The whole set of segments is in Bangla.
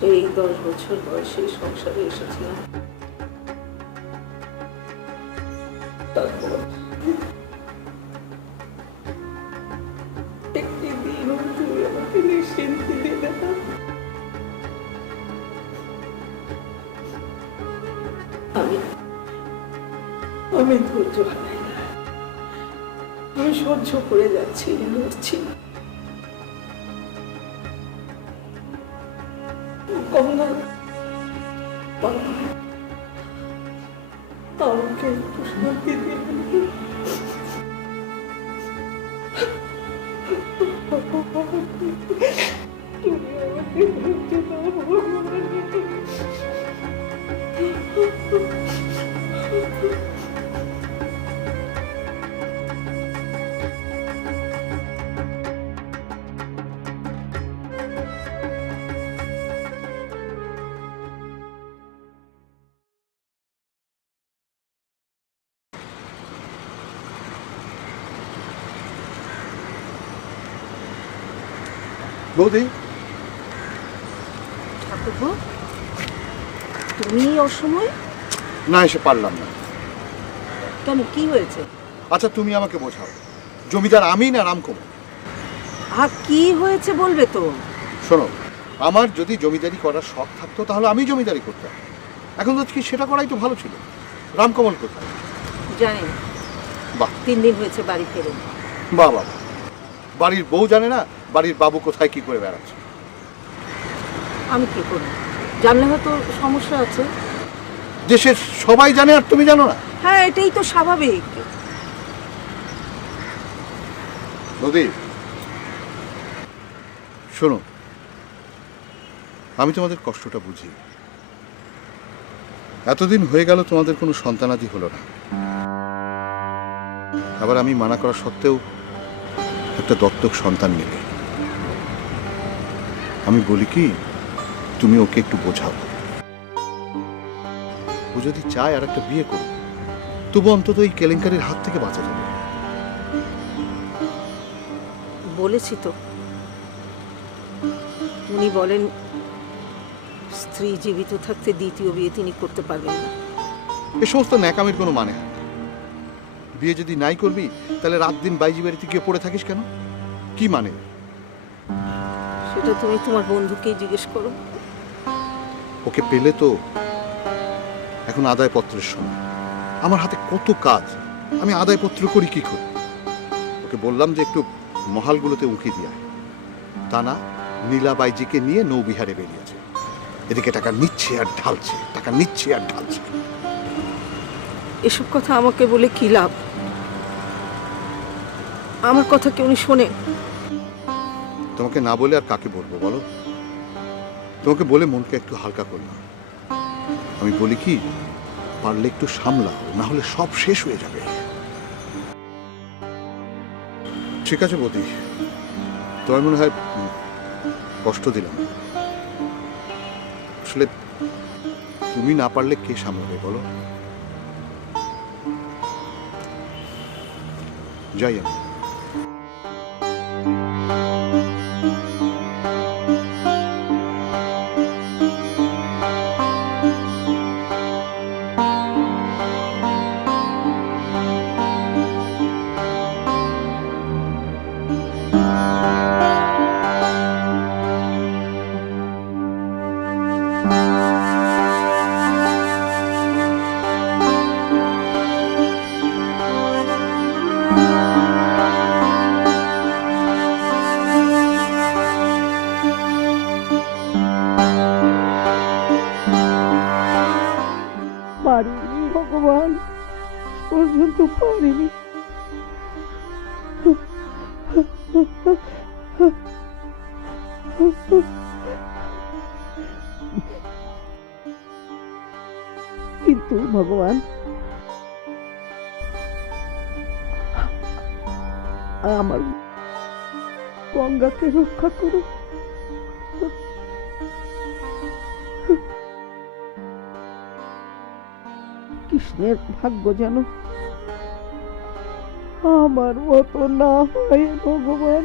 সেই 10 বছর বয়সে সংসারে এসেছিলাম। তারপর একটি দিন তুই আমাকে নিশ্চিন্তি দিলে না। আমি ধৈর্য হারাই না, আমি সহ্য করে যাচ্ছি, লড়ছি। কমলা, আমাকে একটু শান্তি দিয়ে তুমি আমাকে ধৈর্য দাও ভগবান। বৌদি, ঠাকুরপো, তুমি অসময় না এসে পারলাম না। কেন, কি হয়েছে? আচ্ছা তুমি আমাকে বোঝাও, জমিদার আমি না রামকুমার? আর কি হয়েছে বলবে তো? শোনো, আমার যদি জমিদারি করার শখ থাকতো তাহলে আমি জমিদারি করতাম। এখন তো কি সেটা করাই তো ভালো ছিল। রামকমল কোথায়? জানি না। বাহ, 3 দিন হয়েছে বাড়ি ফেরেন। বাহ বাবা, বাড়ির বউ জানে না বাড়ির বাবু কোথায় কি করে বেড়াচ্ছে? আমি কি করব? জানলে হয়তো সমস্যা আছে। দেশের সবাই জানে আর তুমি জানো না? হ্যাঁ, এটাই তো স্বাভাবিক। নদী, শোনো, আমি তোমাদের কষ্টটা বুঝি। এতদিন হয়ে গেল তোমাদের কোনো সন্তানাদি হলো না। আবার আমি মানা করা সত্ত্বেও একটা দত্তক সন্তান নিলে। আমি বলি কি, তুমি ওকে একটু বোঝাও। ও যদি চায় আর একটা বিয়ে করো, তবু অন্তত এই কেলেঙ্কারির হাত থেকে বাঁচা যাবে। বলেছি তো, উনি বলেন স্ত্রী জীবিত থাকতে দ্বিতীয় বিয়ে তিনি করতে পারবেন না। এ সমস্ত ন্যাকামের কোনো মানে হয় না। বিয়ে যদি নাই করবি তাহলে রাত দিন বাইজি বাড়িতে গিয়ে পড়ে থাকিস কেন? কি মানে? সেটা তুমি তোমার বন্ধুকেই জিজ্ঞেস করো। ওকে পেলে তো। এখন আদায়পত্রের সময়, আমার হাতে কত কাজ, আমি আদায়পত্র করি কি করে? ওকে বললাম যে একটু মহালগুলোতে উঁকি দিয়ে আয়। তা না, নীলা বাইজিকে নিয়ে নৌবিহারে বেরিয়েছে। এদিকে টাকা নিচ্ছে আর ঢালছে, টাকা নিচ্ছে আর ঢালছে। এসব কথা আমাকে বলে কি লাভ? আমার কথা কি উনি শোনে? তোমাকে না বলে আর কাকে বলবো বলো? তোমাকে বলে মনকে একটু হালকা করলাম। আমি বলি কি, পারলে একটু সামলাও, না হলে সব শেষ হয়ে যাবে। ঠিক আছে বৌদি, তোমার মনে হয় কষ্ট দিলাম। আসলে তুমি না পারলে কে সামলাবে বলো? যাই আমি। পারিনি ভগবান, পর্যন্ত পারিনি। কিন্তু ভগবান, আমার গঙ্গাকে রক্ষা করো। কৃষ্ণের ভাগ্য যেন আমার মতো না হয় ভগবান।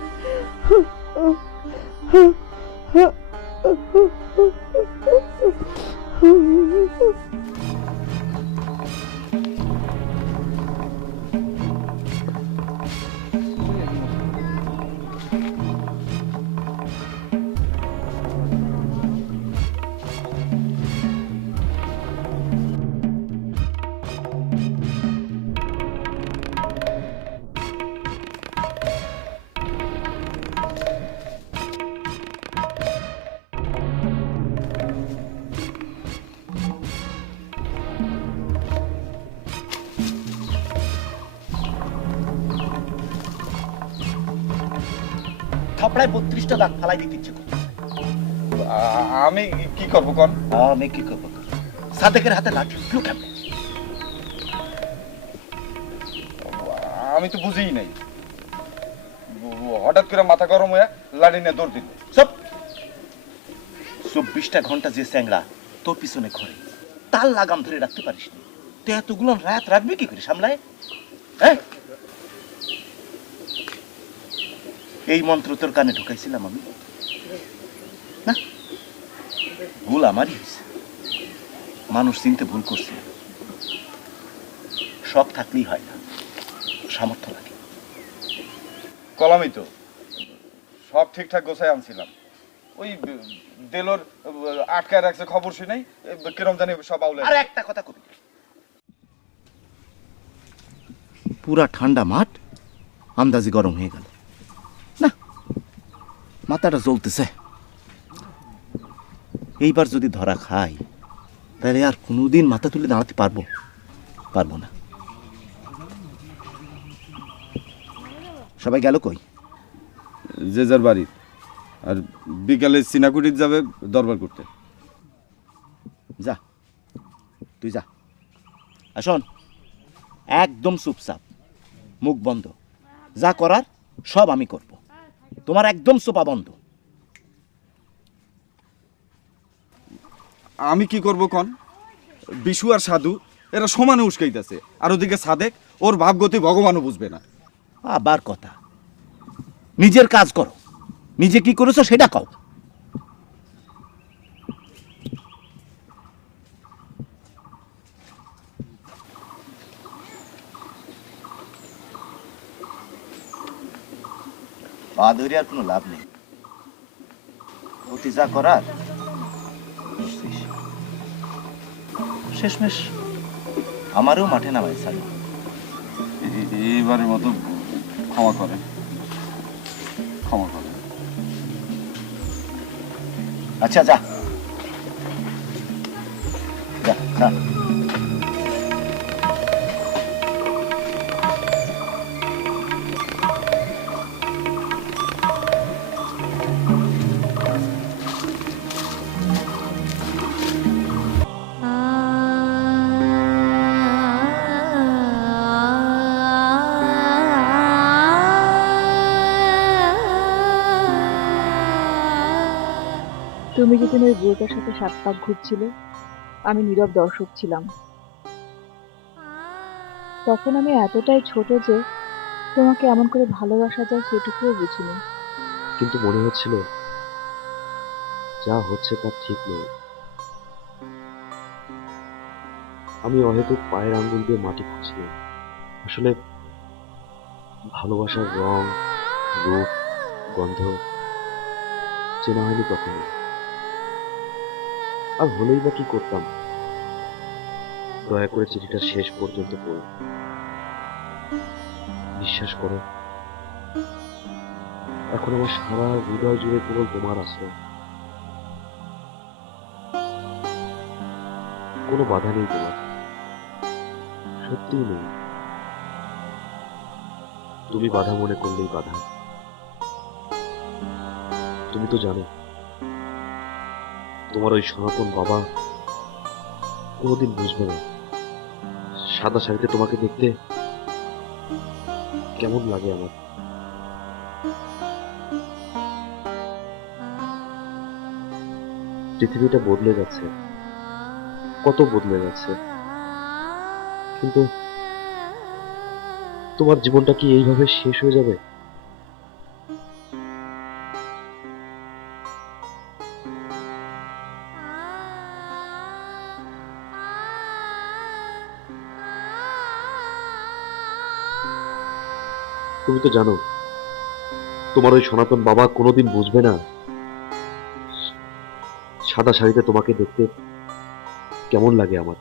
থাপড়ায় 32টা দাঁত ফালাই দিতে ইচ্ছে করছে। আমি কি করবো কন? আমি কি করবো? সাদেকের হাতে লাঠি উঠলো কেমন? আমি তো বুঝিই নাই, হঠাৎ করে মাথা গরম হয়ে লাড়ি নিয়ে দৌড় দিল। সব 24টা ঘন্টা যে স্যাংরা তোর পিছনে ঘরে তার লাগাম ধরে রাখতে পারিস না, তুই এতগুলো রাত রাখবি কি করে সামলায়? হ্যাঁ, এই মন্ত্র তোর কানে ঢুকাইছিলাম আমি না? ভুল আমারই হয়েছে, মানুষ চিনতে ভুল করছে। শখ থাকলেই হয় না, সামর্থ্য লাগে। কলামই তো সব ঠিকঠাক গোছায় আনছিলাম, ওই দেলোর আটকায় রাখছে খবর শুনেই কিরম জানি সব আউলে। আর একটা কথা কবি, পুরা ঠান্ডা মাঠ আন্দাজি গরম হয়ে গেল না, মাথাটা জ্বলতেছে। এইবার যদি ধরা খাই তাহলে আর কোনোদিন মাথা তুলে দাঁড়াতে পারবো না। সবাই গেল কই? যে যার বাড়ি, আর বিকালে সিনাকুটির যাবে দরবার করতে। যা, তুই যা। আসুন, একদম চুপচাপ, মুখ বন্ধ, যা করার সব আমি করব, তোমার একদম সোপা বন্ধ। আমি কি করব কন? বিশু আর সাধু এরা সমানে উস্কাইতেছে, আর ওদিকে সাদেক ওর ভাবগতি ভগবানও বুঝবে না। আবার কথা, নিজের কাজ করো, নিজে কি করেছো সেটা কও। পা ধরে আর কোনো লাভ নেই, অতি যা করার শেষমেশ আমারও মাঠে নামাই ছাড়ো। এইবারের মতো ক্ষমা করে। আচ্ছা, যা যা যা। তুমি যেদিন ওই বুড়োটার সাথে 7 পাক ঘুরছিলে, আমি নীরব দর্শক ছিলাম। তখন আমি এতটাই ছোট যে তোমাকে এমন করে ভালোবাসা যায় সেটুকুও বুঝিনি। কিন্তু মনে হচ্ছিল যা হচ্ছে তা ঠিক নয়। আমি অহেতুক পায়ের আঙ্গুল দিয়ে মাটি খুঁজছিলাম। আসলে ভালোবাসার রং, রূপ, গন্ধ চেনা হয়নি কখনো। আর হলেই বা কি করতাম? দয়া করে চিঠিটা শেষ পর্যন্ত পড়ো। বিশ্বাস করো, এখন আমার সারা হৃদয় জুড়ে কেবল তোমার আশ্রয়। কোনো বাধা নেই তোমার, সত্যিই নেই। তুমি বাধা মনে করলেই বাধা। তুমি তো জানো তোমার ওই সনাতন বাবা কোনোদিন বুঝবে না সাদা শাড়িতে তোমাকে দেখতে কেমন লাগে আমার। পৃথিবীটা বদলে গেছে, কত বদলে গেছে, কিন্তু তোমার জীবনটা কি এইভাবে শেষ হয়ে যাবে? তুমি তো জানো তোমার ওই সনাতন বাবা কোনোদিন বুঝবে না সাদা শাড়িতে তোমাকে দেখতে কেমন লাগে আমার।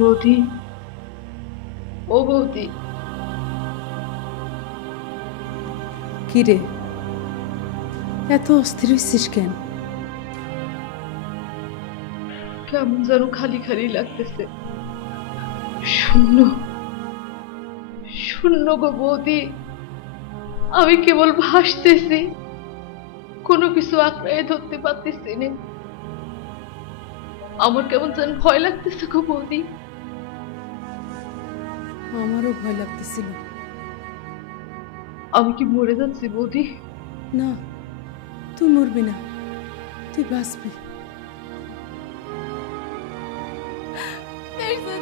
বৌদি, ও বৌদি, কি রে, এত অস্থির হচ্ছিস কেন? কেমন যেন খালি খালি লাগতেছে, শূন্য শূন্য গো বৌদি। আমি কেবল ভাসতেছি, কোনো কিছু আঁকড়ায় ধরতে পারতেছি না। আমার কেমন যেন ভয় লাগতেছে গো বৌদি। আমারও ভয় লাগতেছিল। আমি কি মরে যাচ্ছি বৌদি? না, তুই মরবি না, তুই বাঁচবি।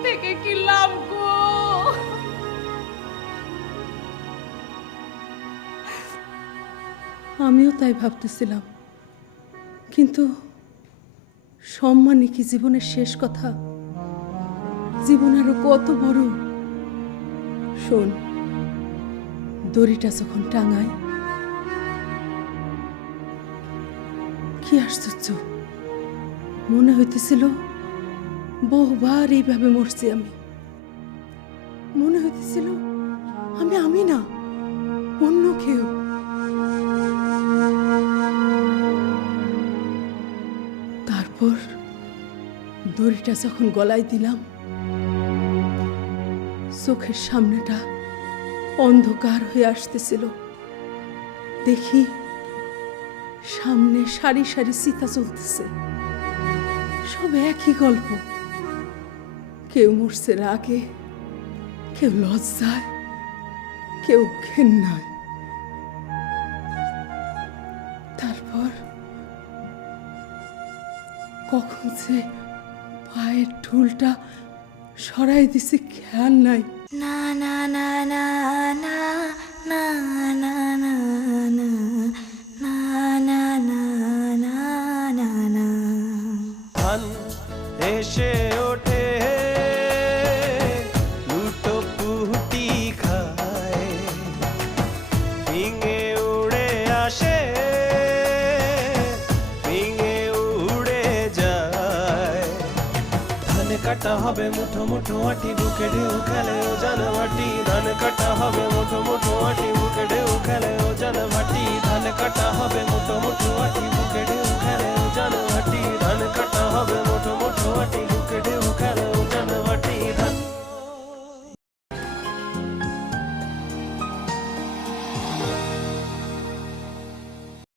থেকে কি লাভ গো? আমিও তাই ভাবতেছিলাম, কিন্তু সম্মানই কি জীবনের শেষ কথা? জীবন আরো কত বড়। শোন, দড়িটা যখন টাঙায়, কি আশ্চর্য, মনে হইতেছিল বহুবার এইভাবে মরছি আমি। মনে হইতেছিল আমি না, অন্য কেউ। তারপর দড়িটা যখন গলায় দিলাম, চোখের সামনেটা অন্ধকার হয়ে আসতেছিল। দেখি সামনে সারি সারি চিতা চলতেছে, সব একই গল্প। কেউ মরছে রাগে, কেউ লজ্জায়, কেউ ঘেন্নায়। তারপর কখন যে পায়ের ঢুলটা সরাই দিছে খেয়াল নাই। না না না না না না না না না না না না না না না। ধান এসে ওঠে লুটো পুটি খায়, ভেঙে উড়ে আসে, ভেঙে উড়ে যায়। ধান কাটা হবে মুঠো মুঠো আটি, বুকে ঢেউ খেলে ও জান ভাটি। ধান কাটা হবে মুঠো মুঠো আটি, বুকে ঢেউ খেলে ও জান ভাটি। ধান কাটা হবে মুঠো মুঠো আটি, বুকে ঢেউ খেলে ও জান ভাটি। ধান কাটা হবে মুঠো মুঠো